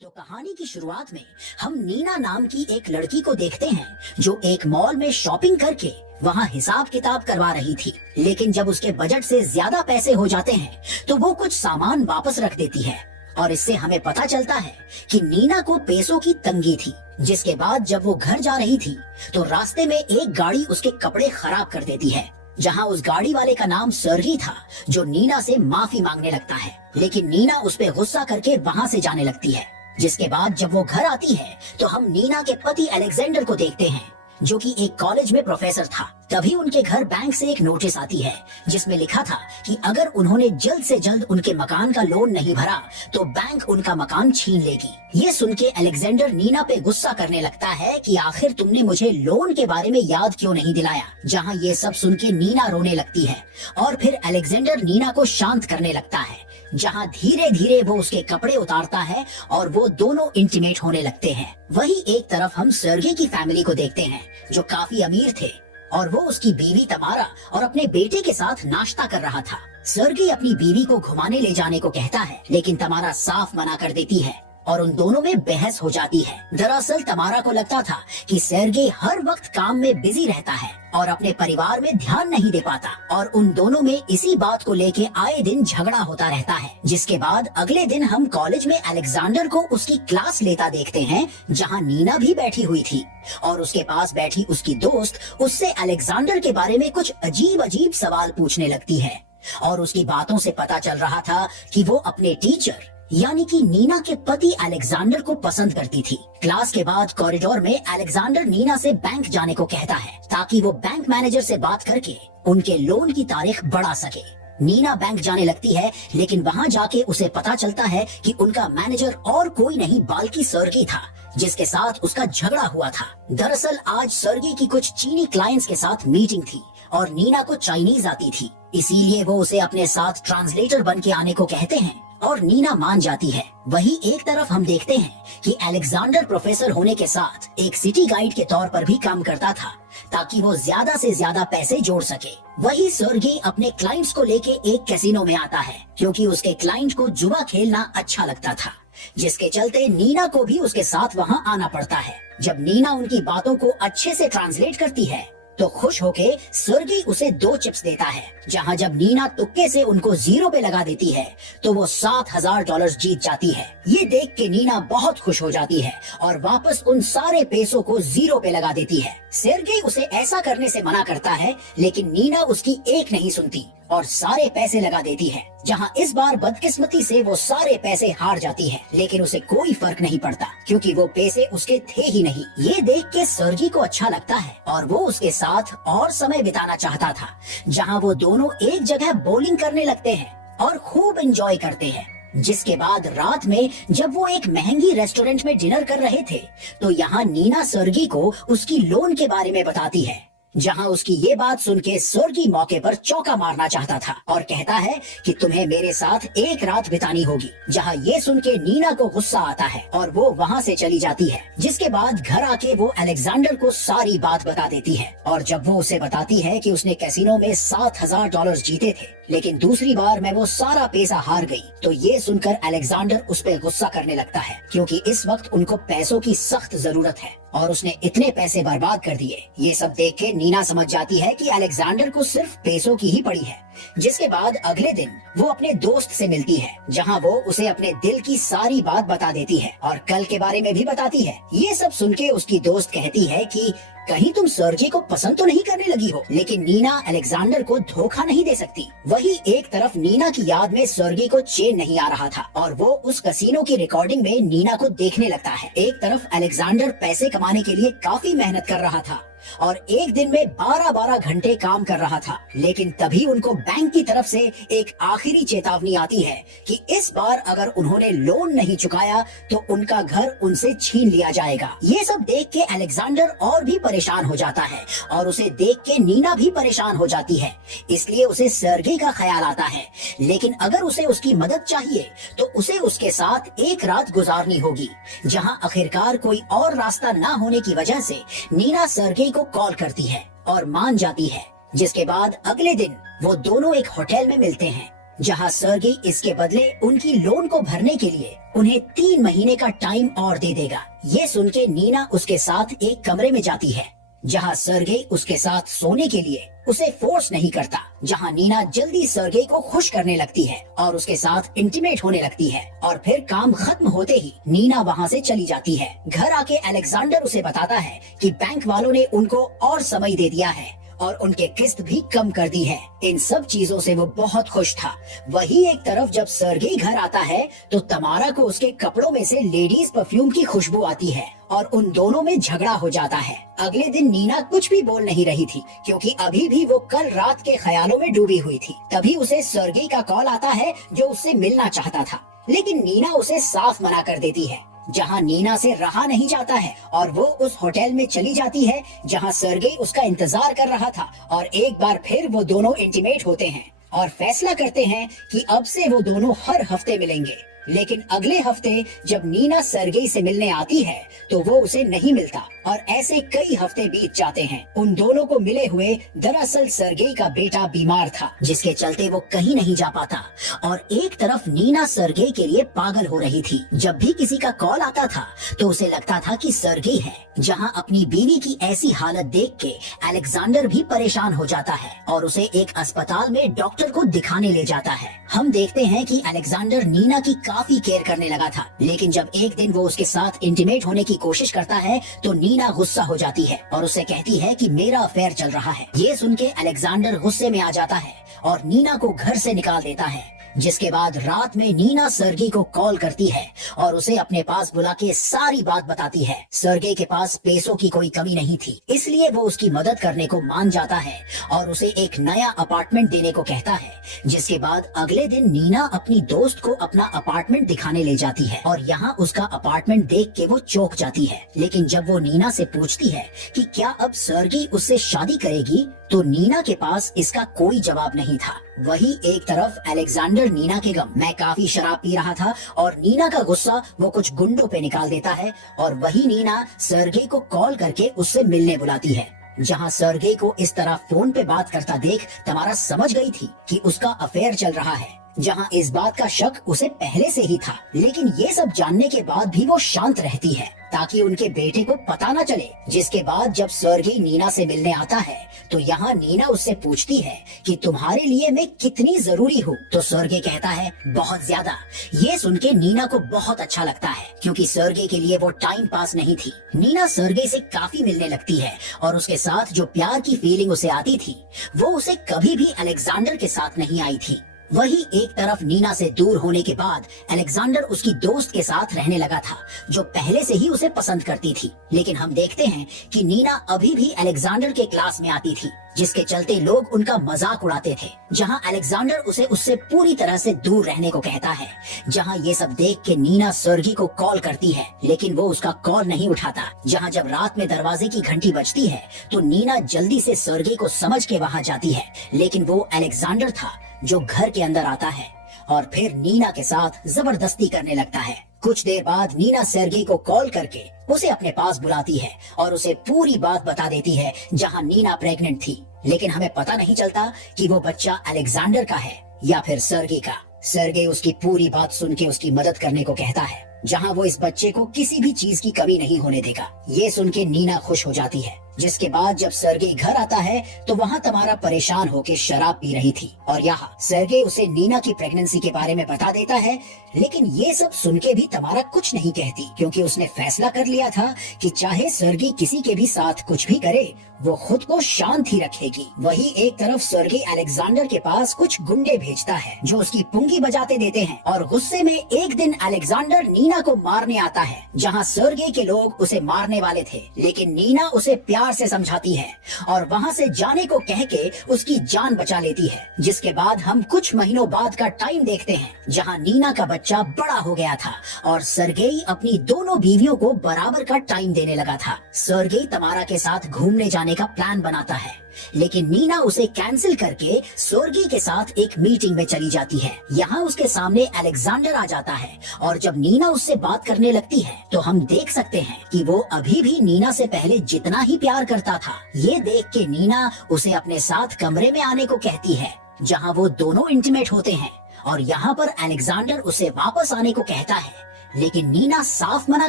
तो कहानी की शुरुआत में हम नीना नाम की एक लड़की को देखते हैं जो एक मॉल में शॉपिंग करके वहाँ हिसाब किताब करवा रही थी। लेकिन जब उसके बजट से ज्यादा पैसे हो जाते हैं तो वो कुछ सामान वापस रख देती है और इससे हमें पता चलता है कि नीना को पैसों की तंगी थी। जिसके बाद जब वो घर जा रही थी तो रास्ते में एक गाड़ी उसके कपड़े खराब कर देती है, जहाँ उस गाड़ी वाले का नाम सर्गी था जो नीना से माफी मांगने लगता है। लेकिन नीना उस पे गुस्सा करके वहाँ से जाने लगती है। जिसके बाद जब वो घर आती है तो हम नीना के पति अलेक्जेंडर को देखते हैं जो कि एक कॉलेज में प्रोफेसर था। तभी उनके घर बैंक से एक नोटिस आती है जिसमें लिखा था कि अगर उन्होंने जल्द से जल्द उनके मकान का लोन नहीं भरा तो बैंक उनका मकान छीन लेगी। ये सुन के अलेक्जेंडर नीना पे गुस्सा करने लगता है कि आखिर तुमने मुझे लोन के बारे में याद क्यों नहीं दिलाया। जहाँ ये सब सुन के नीना रोने लगती है और फिर अलेक्जेंडर नीना को शांत करने लगता है, जहाँ धीरे धीरे वो उसके कपड़े उतारता है और वो दोनों इंटीमेट होने लगते हैं। वही एक तरफ हम सर्गी की फैमिली को देखते हैं जो काफी अमीर थे और वो उसकी बीवी तमारा और अपने बेटे के साथ नाश्ता कर रहा था। सर्गी अपनी बीवी को घुमाने ले जाने को कहता है लेकिन तमारा साफ मना कर देती है और उन दोनों में बहस हो जाती है। दरअसल तमारा को लगता था कि सर्गी हर वक्त काम में बिजी रहता है और अपने परिवार में ध्यान नहीं दे पाता और उन दोनों में इसी बात को लेके आए दिन झगड़ा होता रहता है। जिसके बाद अगले दिन हम कॉलेज में अलेक्जेंडर को उसकी क्लास लेता देखते हैं, जहाँ नीना भी बैठी हुई थी और उसके पास बैठी उसकी दोस्त उससे अलेक्जेंडर के बारे में कुछ अजीब अजीब सवाल पूछने लगती है और उसकी बातों से पता चल रहा था कि वो अपने टीचर यानी कि नीना के पति अलेक्जेंडर को पसंद करती थी। क्लास के बाद कॉरिडोर में अलेक्जेंडर नीना से बैंक जाने को कहता है ताकि वो बैंक मैनेजर से बात करके उनके लोन की तारीख बढ़ा सके। नीना बैंक जाने लगती है लेकिन वहाँ जाके उसे पता चलता है कि उनका मैनेजर और कोई नहीं बल्कि सर्गी था जिसके साथ उसका झगड़ा हुआ था। दरअसल आज सर्गी की कुछ चीनी क्लाइंट्स के साथ मीटिंग थी और नीना को चाइनीज आती थी, इसीलिए वो उसे अपने साथ ट्रांसलेटर बन के आने को कहते हैं और नीना मान जाती है। वही एक तरफ हम देखते हैं कि अलेक्जेंडर प्रोफेसर होने के साथ एक सिटी गाइड के तौर पर भी काम करता था ताकि वो ज्यादा से ज्यादा पैसे जोड़ सके। वही सर्गी अपने क्लाइंट्स को लेके एक कैसीनो में आता है क्योंकि उसके क्लाइंट को जुआ खेलना अच्छा लगता था, जिसके चलते नीना को भी उसके साथ वहाँ आना पड़ता है। जब नीना उनकी बातों को अच्छे से ट्रांसलेट करती है तो खुश होके सर्गी उसे 2 चिप्स देता है, जहाँ जब नीना तुक्के से उनको 0 पे लगा देती है तो वो $7,000 जीत जाती है। ये देख के नीना बहुत खुश हो जाती है और वापस उन सारे पैसों को 0 पे लगा देती है। सर्गी उसे ऐसा करने से मना करता है लेकिन नीना उसकी एक नहीं सुनती और सारे पैसे लगा देती है, जहाँ इस बार बदकिस्मती से वो सारे पैसे हार जाती है। लेकिन उसे कोई फर्क नहीं पड़ता क्योंकि वो पैसे उसके थे ही नहीं। ये देख के सर्गी को अच्छा लगता है और वो उसके साथ और समय बिताना चाहता था, जहाँ वो दोनों एक जगह बॉलिंग करने लगते हैं और खूब एंजॉय करते हैं। जिसके बाद रात में जब वो एक महंगी रेस्टोरेंट में डिनर कर रहे थे तो यहाँ नीना सर्गी को उसकी लोन के बारे में बताती है, जहाँ उसकी ये बात सुन के सर्गी मौके पर चौका मारना चाहता था और कहता है कि तुम्हें मेरे साथ एक रात बितानी होगी। जहाँ ये सुन के नीना को गुस्सा आता है और वो वहाँ से चली जाती है। जिसके बाद घर आके वो अलेक्जेंडर को सारी बात बता देती है और जब वो उसे बताती है कि उसने कैसीनो में $7,000 जीते थे लेकिन दूसरी बार में वो सारा पैसा हार गई, तो ये सुनकर अलेक्जेंडर उस पर गुस्सा करने लगता है क्योंकि इस वक्त उनको पैसों की सख्त जरूरत है और उसने इतने पैसे बर्बाद कर दिए। ये सब देख के नीना समझ जाती है कि अलेक्जेंडर को सिर्फ पैसों की ही पड़ी है। जिसके बाद अगले दिन वो अपने दोस्त से मिलती है, जहाँ वो उसे अपने दिल की सारी बात बता देती है और कल के बारे में भी बताती है। ये सब सुन के उसकी दोस्त कहती है कि कहीं तुम सर्गी को पसंद तो नहीं करने लगी हो। लेकिन नीना अलेक्जेंडर को धोखा नहीं दे सकती। वही एक तरफ नीना की याद में सर्गी को चैन नहीं आ रहा था और वो उस कसीनो की रिकॉर्डिंग में नीना को देखने लगता है। एक तरफ अलेक्जेंडर पैसे कमाने के लिए काफी मेहनत कर रहा था और एक दिन में 12-12 घंटे काम कर रहा था, लेकिन तभी उनको बैंक की तरफ से एक आखिरी चेतावनी आती है कि इस बार अगर उन्होंने लोन नहीं चुकाया तो उनका घर उनसे छीन लिया जाएगा। ये सब देख के अलेक्जेंडर और भी परेशान हो जाता है और उसे देख के नीना भी परेशान हो जाती है, इसलिए उसे सर्गी का ख्याल आता है। लेकिन अगर उसे उसकी मदद चाहिए तो उसे उसके साथ एक रात गुजारनी होगी, जहाँ आखिरकार कोई और रास्ता ना होने की वजह से नीना सर्गी को कॉल करती है और मान जाती है। जिसके बाद अगले दिन वो दोनों एक होटल में मिलते हैं, जहाँ सर्गी इसके बदले उनकी लोन को भरने के लिए उन्हें 3 महीने का टाइम और दे देगा। ये सुन के नीना उसके साथ एक कमरे में जाती है, जहाँ सर्गेई उसके साथ सोने के लिए उसे फोर्स नहीं करता, जहाँ नीना जल्दी सर्गेई को खुश करने लगती है और उसके साथ इंटीमेट होने लगती है। और फिर काम खत्म होते ही नीना वहाँ से चली जाती है। घर आके अलेक्जेंडर उसे बताता है कि बैंक वालों ने उनको और समय दे दिया है और उनके किस्त भी कम कर दी है। इन सब चीजों से वो बहुत खुश था। वही एक तरफ जब सर्गेई घर आता है तो तमारा को उसके कपड़ों में से लेडीज परफ्यूम की खुशबू आती है और उन दोनों में झगड़ा हो जाता है। अगले दिन नीना कुछ भी बोल नहीं रही थी, क्योंकि अभी भी वो कल रात के ख्यालों में डूबी हुई थी। तभी उसे सर्गेई का कॉल आता है, जो उससे मिलना चाहता था, लेकिन नीना उसे साफ मना कर देती है। जहाँ नीना से रहा नहीं जाता है और वो उस होटल में चली जाती है जहाँ सर्गेई उसका इंतजार कर रहा था। और एक बार फिर वो दोनों इंटीमेट होते हैं और फैसला करते हैं कि अब से वो दोनों हर हफ्ते मिलेंगे। लेकिन अगले हफ्ते जब नीना सर्गेई से मिलने आती है तो वो उसे नहीं मिलता और ऐसे कई हफ्ते बीत जाते हैं। उन दोनों को मिले हुए दरअसल सर्गेई का बेटा बीमार था, जिसके चलते वो कहीं नहीं जा पाता। और एक तरफ नीना सर्गेई के लिए पागल हो रही थी। जब भी किसी का कॉल आता था तो उसे लगता था कि सर्गेई है। जहाँ अपनी बीवी की ऐसी हालत देख के अलेक्जेंडर भी परेशान हो जाता है और उसे एक अस्पताल में डॉक्टर को दिखाने ले जाता है। हम देखते हैं कि अलेक्जेंडर नीना की काफी केयर करने लगा था, लेकिन जब एक दिन वो उसके साथ इंटीमेट होने की कोशिश करता है तो नीना गुस्सा हो जाती है और उसे कहती है कि मेरा अफेयर चल रहा है। ये सुन के अलेक्जेंडर गुस्से में आ जाता है और नीना को घर से निकाल देता है। जिसके बाद रात में नीना सर्गेई को कॉल करती है और उसे अपने पास बुला के सारी बात बताती है। सर्गेई के पास पैसों की कोई कमी नहीं थी, इसलिए वो उसकी मदद करने को मान जाता है और उसे एक नया अपार्टमेंट देने को कहता है। जिसके बाद अगले दिन नीना अपनी दोस्त को अपना अपार्टमेंट दिखाने ले जाती है और यहाँ उसका अपार्टमेंट देख के वो चौंक जाती है। लेकिन जब वो नीना से पूछती है कि क्या अब सर्गेई उससे शादी करेगी, तो नीना के पास इसका कोई जवाब नहीं था। वही एक तरफ अलेक्जेंडर नीना के गम मैं काफी शराब पी रहा था और नीना का गुस्सा वो कुछ गुंडों पे निकाल देता है। और वही नीना सर्गेई को कॉल करके उससे मिलने बुलाती है। जहाँ सर्गेई को इस तरह फोन पे बात करता देख तमारा समझ गई थी कि उसका अफेयर चल रहा है, जहाँ इस बात का शक उसे पहले से ही था। लेकिन ये सब जानने के बाद भी वो शांत रहती है ताकि उनके बेटे को पता न चले। जिसके बाद जब सर्गेई नीना से मिलने आता है तो यहाँ नीना उससे पूछती है कि तुम्हारे लिए मैं कितनी जरूरी हूँ। तो सर्गेई कहता है बहुत ज्यादा। ये सुन के नीना को बहुत अच्छा लगता है, क्योंकि सर्गेई के लिए वो टाइम पास नहीं थी। नीना सर्गेई से काफी मिलने लगती है और उसके साथ जो प्यार की फीलिंग उसे आती थी वो उसे कभी भी अलेक्जेंडर के साथ नहीं आई थी। वही एक तरफ नीना से दूर होने के बाद अलेक्जेंडर उसकी दोस्त के साथ रहने लगा था, जो पहले से ही उसे पसंद करती थी। लेकिन हम देखते हैं कि नीना अभी भी अलेक्जेंडर के क्लास में आती थी, जिसके चलते लोग उनका मजाक उड़ाते थे। जहां अलेक्जेंडर उसे उससे पूरी तरह से दूर रहने को कहता है। जहां ये सब देख के नीना सर्गी को कॉल करती है, लेकिन वो उसका कॉल नहीं उठाता। जहां जब रात में दरवाजे की घंटी बजती है तो नीना जल्दी से सर्गी को समझ के वहां जाती है, लेकिन वो अलेक्जेंडर था जो घर के अंदर आता है और फिर नीना के साथ जबरदस्ती करने लगता है। कुछ देर बाद नीना सर्गी को कॉल करके उसे अपने पास बुलाती है और उसे पूरी बात बता देती है। जहां नीना प्रेग्नेंट थी, लेकिन हमें पता नहीं चलता कि वो बच्चा अलेक्जेंडर का है या फिर सर्गी का। सर्गी उसकी पूरी बात सुन के उसकी मदद करने को कहता है, जहां वो इस बच्चे को किसी भी चीज की कमी नहीं होने देगा। ये सुन के नीना खुश हो जाती है। जिसके बाद जब सर्गी घर आता है तो वहाँ तमारा परेशान होकर शराब पी रही थी और यहाँ सर्गी उसे नीना की प्रेगनेंसी के बारे में बता देता है। लेकिन ये सब सुन के भी तमारा कुछ नहीं कहती, क्योंकि उसने फैसला कर लिया था कि चाहे सर्गी किसी के भी साथ कुछ भी करे, वो खुद को शांत ही रखेगी। वही एक तरफ सर्गी अलेक्जेंडर के पास कुछ गुंडे भेजता है जो उसकी पुंगी बजाते देते हैं और गुस्से में एक दिन अलेक्जेंडर नीना को मारने आता है। जहाँ सर्गी के लोग उसे मारने वाले थे, लेकिन नीना उसे प्यार से समझाती है और वहाँ से जाने को कह के उसकी जान बचा लेती है। जिसके बाद हम कुछ महीनों बाद का टाइम देखते हैं, जहाँ नीना का बच्चा बड़ा हो गया था और सर्गेई अपनी दोनों बीवियों को बराबर का टाइम देने लगा था। सर्गेई तमारा के साथ घूमने जाने का प्लान बनाता है, लेकिन नीना उसे कैंसिल करके सर्गी के साथ एक मीटिंग में चली जाती है। यहाँ उसके सामने अलेक्जेंडर आ जाता है और जब नीना उससे बात करने लगती है तो हम देख सकते हैं कि वो अभी भी नीना से पहले जितना ही प्यार करता था। ये देख के नीना उसे अपने साथ कमरे में आने को कहती है, जहाँ वो दोनों इंटीमेट होते हैं और यहाँ पर अलेक्जेंडर उसे वापस आने को कहता है, लेकिन नीना साफ मना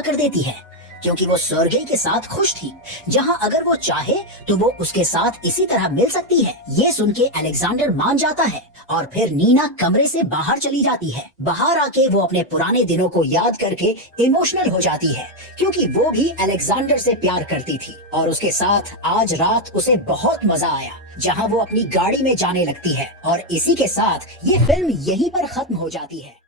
कर देती है क्योंकि वो सर्गेई के साथ खुश थी, जहाँ अगर वो चाहे तो वो उसके साथ इसी तरह मिल सकती है। ये सुन के अलेक्जेंडर मान जाता है और फिर नीना कमरे से बाहर चली जाती है। बाहर आके वो अपने पुराने दिनों को याद करके इमोशनल हो जाती है क्योंकि वो भी अलेक्जेंडर से प्यार करती थी और उसके साथ आज रात उसे बहुत मजा आया, जहाँ वो अपनी गाड़ी में जाने लगती है। और इसी के साथ ये फिल्म यहीं पर खत्म हो जाती है।